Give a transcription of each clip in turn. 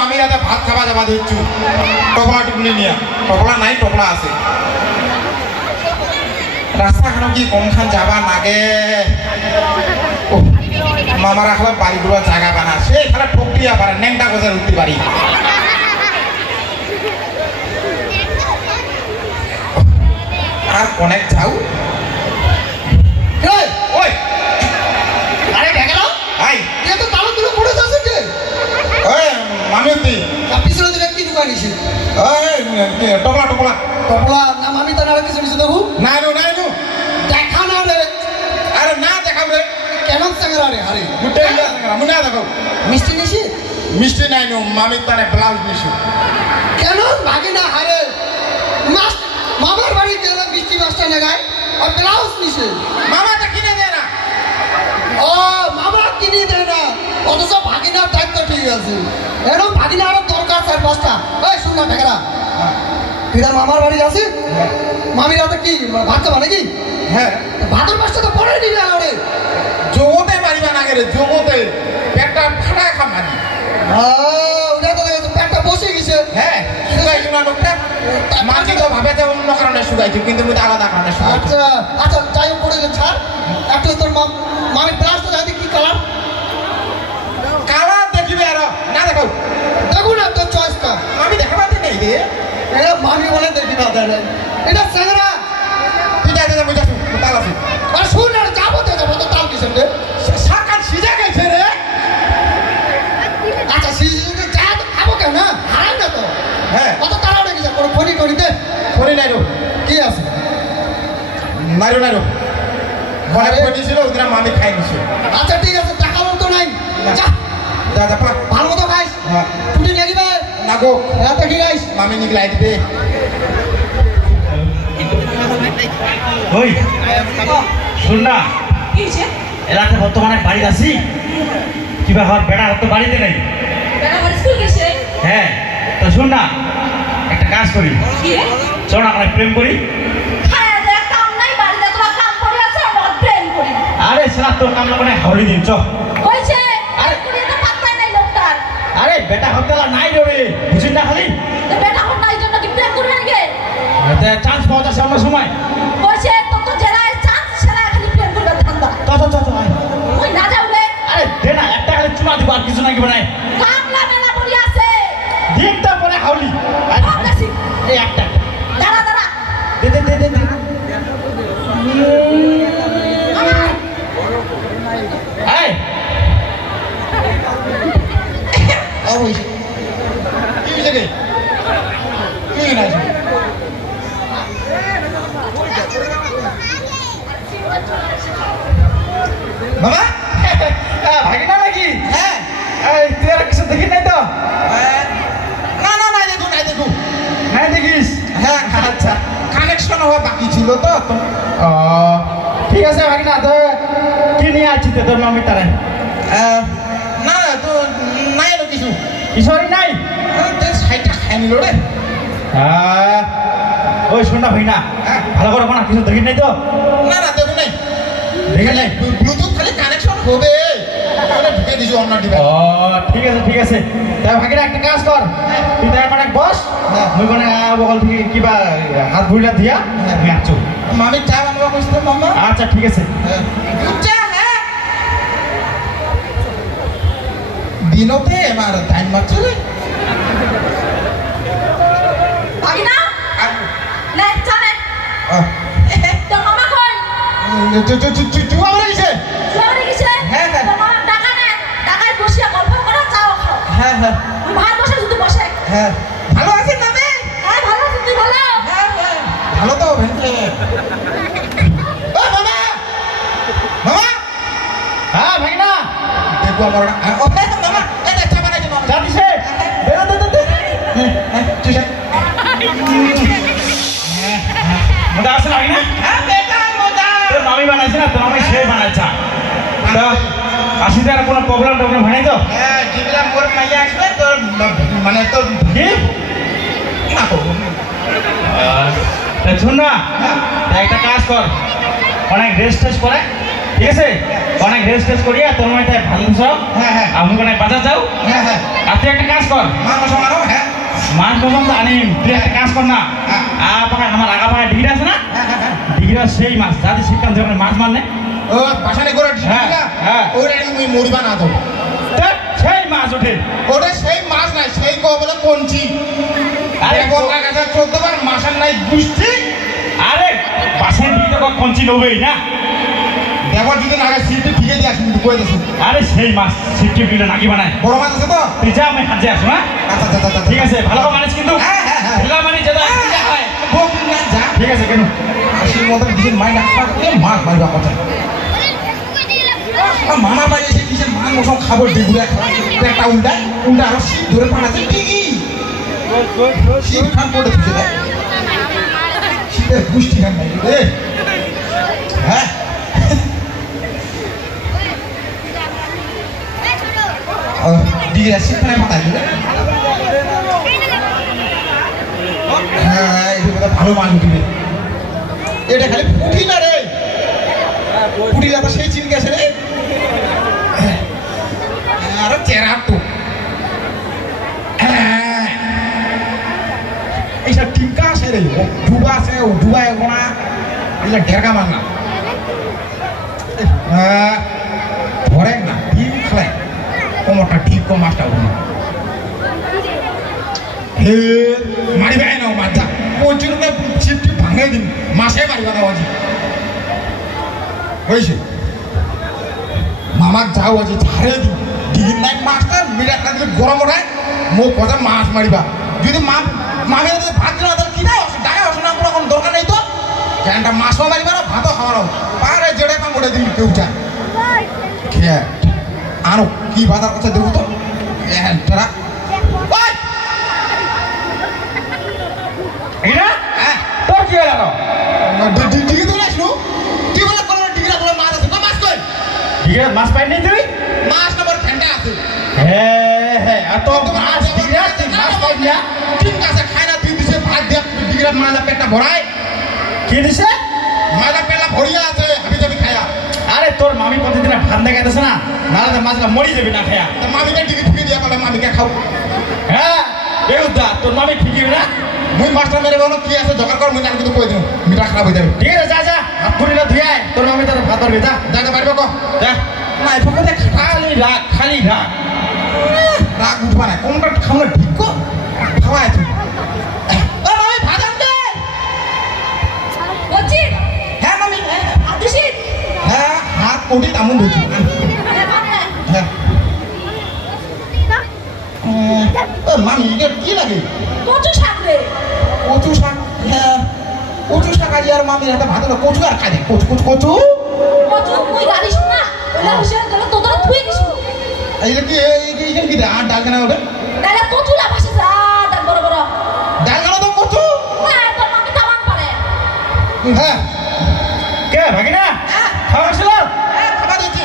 মামি রাতে ভাত খাবা যাবা দিচ্ছু টপলা টুকলি নিয়া টপলা নাই টপলা আছে রাস্তাখানো কি কোনখান যাবা নাগে মামার আসলে বাড়িগুলো জায়গা বানা সেইখানে ঠকিয়া পারে ন্যাংটা গজার উঠতে পারি আর অনেক যাও ওই আরে ঢেকালো আই এ তো তালো তুলো পড়ে যাচ্ছে কে ওই মামি তুই পিছনে দিলে কি দোকান এসে ওই টপলা টপলা টপলা না মামি তো না কিছু কিছু দেখু নাই নু দেখা না রে আরে না দেখাব রে কেন চাঙ্গরা রে আরে মুটে মুনা দেখো মিষ্টি নিছি মিষ্টি নাই নু মামি তারে ব্লাউজ নিছু কেন ভাগে না হারে মাস মামার বাড়ি গেলে মিষ্টি মাছটা লাগায় আর ব্লাউজ নিছে মামা তো কিনে দেয় না ও মামা কিনে দেয় না অথচ ভাগিনার দায়িত্ব ঠিক আছে এরকম ভাগিনার দরকার 4-5টা এই শুন না ঢেকরা তুই মামার বাড়ি আছে মামির হাতে কি ভাত খাবা নাকি হ্যাঁ ভাতের মাছটা তো পরে নিবি আরে জগতে মারিবা না গেলে জগতে পেটটা ফাটা খামানি ওটা তো দেখো পেটটা বসে গেছে হ্যাঁ শুকাইছো না লোকটা মাঝে তো ভাবে যে অন্য কারণে শুকাইছো কিন্তু আমি আলাদা কারণে শুকাইছো আচ্ছা আচ্ছা যাই হোক পড়ে গেছে ছাড় একটু তোর মামির ব্লাউজটা যাই কি কালার কালার দেখিবে আর না দেখো দেখুন না তোর চয়েসটা আমি দেখাবাতে নেই রে এটা মামি বলে দেখি না দাঁড়ে এটা স্যাংরা তুই যাই যা বুঝাছু তাল আছে আর শুন আর যাবো তো তাল কিসের রে সাকান সিজা গেছে রে আচ্ছা সিজে যা তো খাবো কেন না হারাই না তো হ্যাঁ কত তাড়া উঠে গেছে কোনো ফোনি টনিতে ফোনি নাই রো কি আছে নাই রো মনে পড়েছিল ওদের মামি খাই নিছে আচ্ছা ঠিক আছে টাকা তো নাই যা যা যা পা ভালো মতো খাইস হ্যাঁ তুমি নিয়ে যাবে না গো রাতে কি খাইস মামি নিগলাই দিবে ওই শুন না কি হয়েছে এলাকাতে বর্তমানে বাড়ি আছি কিবা হওয়ার বেড়া হয়তো বাড়িতে নেই বেটা আমার স্কুল গেছে হ্যাঁ তো শুন না একটা কাজ করি কি চল না প্রেম করি খায়া দেয়া কাম নাই বাড়িতে তোরা কাম করে আছে আমরা প্রেম করি আরে সারা তোর কাম করে হাওড়ি দিন চ হয়েছে আরে আরে কুড়ি তো পাত্তাই নাই লোকটার আরে বেটা হতে নাই রে বুঝিস না খালি তো বেটা হন নাই জন্য কি প্রেম করবে নাকি চান্স পাওয়া যাচ্ছে অন্য সময় হয়েছে তো তো জেলায় চান্স সেরা খালি প্রেম করবে ধান্দা চ ওই না যাবে আরে দে না একটা খালি চুমা দিব আর কিছু নাকি বানায় কামলা মেলা পড়ি আছে দিনটা পরে হাওলি ভাবতেছি এই একটা দাঁড়া দে এই ওই কি জায়গায় কি না বাবা ভাগিনা নাকি হ্যাঁ এই তুই আর কিছু দেখি নাই তো না দেখো নাই দেখিস হ্যাঁ আচ্ছা কানেকশন হওয়া বাকি ছিল তো ও ঠিক আছে ভাগিনা তো কি নিয়ে আছিস তোর মামি তারে না তো নাই আর কিছু কিশোরী নাই সাইডটা খাই নিল রে ওই শোনটা ভাই না ভালো করে না কিছু দেখি নাই তো না দেখো নাই দেখি নাই ব্লুটুথ খালি কানেকশন হবে ঢুকে দিছো অন্য ডিভাইস ও ঠিক আছে তাই ভাগিনা একটা কাজ কর তুই তাই মানে বস মুই মানে বগল থেকে কিবা হাত ভুইলা দিয়া আমি আছো মামি চা বানাবা কইছিল মামা আচ্ছা ঠিক আছে চা হ্যাঁ দিনতে আমার টাইম মারছিলে ভাগিনা নে চলে তো মামা কই চুয়া বলে গেছে চলে গেছে হ্যাঁ তো মামা টাকা নে টাকায় বসিয়া গল্প করো চাও হ্যাঁ ভাত বসে যদি বসে হ্যাঁ ভালো আছেন মামে হ্যাঁ ভালো আছি তুই ভালো ভালো তো ভেন্টে ও মামা হ্যাঁ ভাগিনা দেখো আমার ও মামা এই চা বানাই মামা যা দিছে দে ঠিক আছে মজা আছে ভাগিনা হ্যাঁ বেটা মজা তোর মামি বানাইছে না তোর মামি সে বানাইছা তো আসিতে আর কোনো প্রবলেম হয় নাই তো হ্যাঁ যেগুলা মোর মাইয়া আসবে তোর মানে তোর কি না করবো শুন না একটা কাজ কর অনেক রেস্ট করে ঠিক আছে অনেক রেস্ট করিয়া তোর মাইতে ভালো সব হ্যাঁ আমি কোনো বাজার যাও হ্যাঁ আর তুই একটা কাজ কর, মাংস মারো হ্যাঁ মান কমন তো আনিম, তুই একটা কাজ কর না, আমার আগা পাকা ডিগ্রি আছে না, ডিগ্রি সেই মাছ যাতে শিক্ষান্ত যখন মাছ মারনে ও পাশানে করে হ্যাঁ, হ্যাঁ। ওরে তুমি মরিবা না তো সেই মাছ ওঠে। ওটা সেই মাছ নাই সেই কো বলে কঞ্চি আরে গঙ্গা কাছে 14 বার মাছের নাই গুষ্টি আরে বাসের দিকে তো কঞ্চি নেবেই না, দেবর যদি না আগে সিটে ঠিকে দিয়ে আসি কিন্তু কই দিছি আরে সেই মাছ সিটকে দিলে নাকি বানায়। বড় মাছ আছে তো তুই যা, আমি হাতে আসবো। হ্যাঁ আচ্ছা আচ্ছা আচ্ছা ঠিক আছে, ভালো করে মানিস কিন্তু, হ্যাঁ, হ্যাঁ, হ্যাঁ। ঢিলা মানি যেটা হয়। বকিন না যা ঠিক আছে কেন আসির মতো দিন মাই না খাবে মাছ মারিবা কথা মামা ভাই এসে কিসে মান মশন খাবার ডিগুলা একটা উল্টা উল্টা আরো শীত ধরে পাঠাচ্ছে ঠিকই শীত খান করে দিচ্ছে দেখ শীতের গুষ্টি খান নাই রে হ্যাঁ ডিগ্রি শীত খানে পাঠাই দিলে হ্যাঁ এটা ভালো মাছ উঠিবে এটা খালি পুঠি না রে পুঠিলা তো সেই চিন গেছে রে আরো চেরা তো এইসব টিমকা আছে রে ডুবা আছে ডুবা এগোনা এগুলা ঢেরকা মার না ধরে না ডিম খায় কোমরটা ঠিক কম মাছটা উঠে হে মারিবে না মাছ যা প্রচুর চিপটি ভাঙে দিন মাসে মারিবা না বাজি হয়েছে মামাক যাও আছে ঝাড়ে দিন দিন নাই মাছটা মিরাটা দিলে গরম ওঠায় মোক কথা মাছ মারিবা যদি মামের ভাত দিলে তাহলে কি দেয় ডাকে অসুবিধা কোনো কোনো দরকার নেই তো একটা মাছও মারিবা না ভাতও খাওয়ানো পারে যেটা কাম ওটা দিন কেউ চায় খেয়ে আনো কি বাজার কথা দেবো তো তারা এটা তোর কি হলো ডিগ্রি তো আসলো তুই বলে কোনো ডিগ্রি বলে মাছ আছে না মাছ কই ডিগ্রি মাছ পাই নাই তুই মাছ নম্বর ফেন্টা আছে হ্যাঁ হ্যাঁ আর তো মাছ ডিগ্রি তুই মাছ পাই না ঠিক আছে খাই না তুই দিছে ভাত দিয়ে ডিগ্রি মালা পেটটা ভরাই কি দিছে মালা পেটটা ভরিয়া আছে আমি যাবি খায়া আরে তোর মামি প্রতিদিন ভাত দেখাইতেছে না নাহলে তো মাছটা মরি যাবি না খায়া তা মামিকে ডিগ্রি ঠিকে দিয়া পালে মামিকে খাও হ্যাঁ বেউদা তোর মামি ঠিকই না মুই মাস্টার মেরে বলো কি আছে জোগাড় কর মুই না কিন্তু কই দিও মিঠা খারাপ হয়ে যাবে ঠিক আছে যা যা হাত ধরিলে ধুই আয় তোর মামি তোর ভাত ধরবি যা যাইতে পারবে কো যা না এফাকে দেখ খালি রাগ খালি রাগ রাগ উঠবা না কোনটা খাওয়া ঠিক কো খাওয়া আছে ও মামি ভাত আনতে বলছি হ্যাঁ মামি আদিশি হ্যাঁ হাত কোটি তামুন ধুছি হ্যাঁ ও মামি এটা কি লাগে কচু শাক রে কচু শাক হ্যাঁ কচু শাক আজ আর মামির হাতে ভাত কচু আর খাই কচু কচু কচু কচু কই গালিস না ওলা হিসেবে গেল তোরা থুই দিস এইটা কি এইখান কি আর ডাল কেনা ওটা ডালা কচু লা পাশে যা দেখ বড় বড় ডাল কেনা তো কচু হ্যাঁ তোর মামি তামান পারে হ্যাঁ কে ভাগিনা খাবার ছিল হ্যাঁ খাবার দিচ্ছি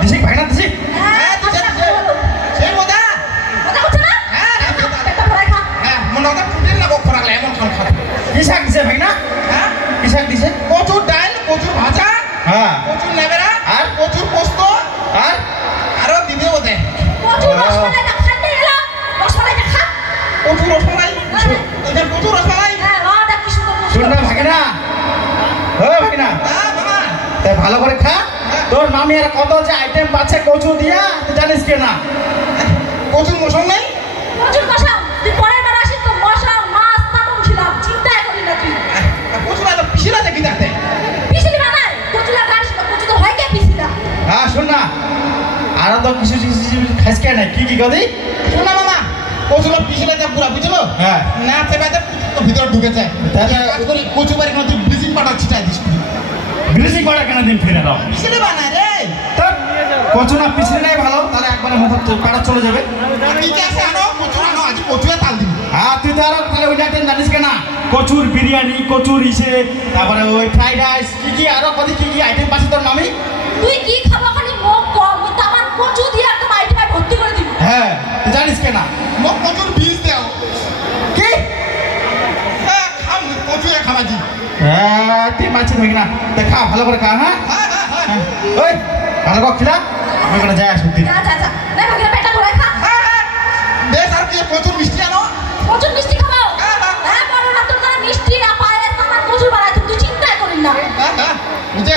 দিছি ভাগিনা দিছি হ্যাঁ দিচ্ছি সেই মজা মজা হচ্ছে না হ্যাঁ পেটটা ভরাই খা হ্যাঁ মনে হয় প্রোটিন না বক রাখলে এমন খান খাতে কি শাক দিছে ভাগিনা হ্যাঁ কি শাক দিছে কচুর ডাল কচুর ভাজা হ্যাঁ কচুর নেবেরা আর? কচুর পোস্ত আর আরো দিবে ওতে কচু রসমালাই না খাইতে এলো রসমালাই না খা কচুর রসমালাই এটা কচুর রসমালাই হ্যাঁ দেখ কি সুন্দর শুন না ভাগিনা ও ভাগিনা হ্যাঁ বাবা তাই ভালো করে খা তোর মামি আর কত যে আইটেম পাচ্ছে কচু দিয়া তুই জানিস কে না কচুর মশন নাই কচুর কষা তুই পরে বার আসিস তো মশা মাছ তামুন ছিলাম চিন্তাই করি না তুই কচুর এত পিছিয়ে আছে কি তাতে পিছিলি বানাই কচুলা গাড়িস না কচু তো হয় কে পিছিলা হ্যাঁ শুন না আরো তো কিছু খাইস কে নাই কি কি কদি শোনা মামা কচুর পিছিয়ে যা পুরা বুঝলো হ্যাঁ না চেপাতে ভিতর ঢুকেছে তাহলে কচু বাড়ি কোনো ব্লিচিং পাউডার ছিটাই দিস ব্লিচিং পাউডার কেন দিন ফিরে দাও পিছিয়ে বানায় রে তোর কচু না পিছলে নাই ভালো তাহলে একবারে মুখ কাটা চলে যাবে ঠিক আছে আনো কচু আনো আজ কচুয়ে তাল দিবি আর তুই তো আরো তাহলে ওই আইটেম জানিস কে না কচুর বিরিয়ানি কচুর ইসে তারপরে ওই ফ্রাইড রাইস কি কি আরো কত কি কি আইটেম পাচ্ছে তোর মামি তুই কি খাবো খালি মুখ কম ওই তামান কচু দিয়ে একদম আইটেমে ভর্তি করে দিবি হ্যাঁ তুই জানিস কে না মোক কচুর বীজ দেও কি খাম কচুয়ে খাবাজি হ্যাঁ তুই মাছি ধরি না খা ভালো করে খা হ্যাঁ হ্যাঁ হ্যাঁ হ্যাঁ ওই ভালো করে খিলা আমি ওখানে যাই আসবি যা যা যা দেখো কি পেটটা ভরাই খা হ্যাঁ বুঝছে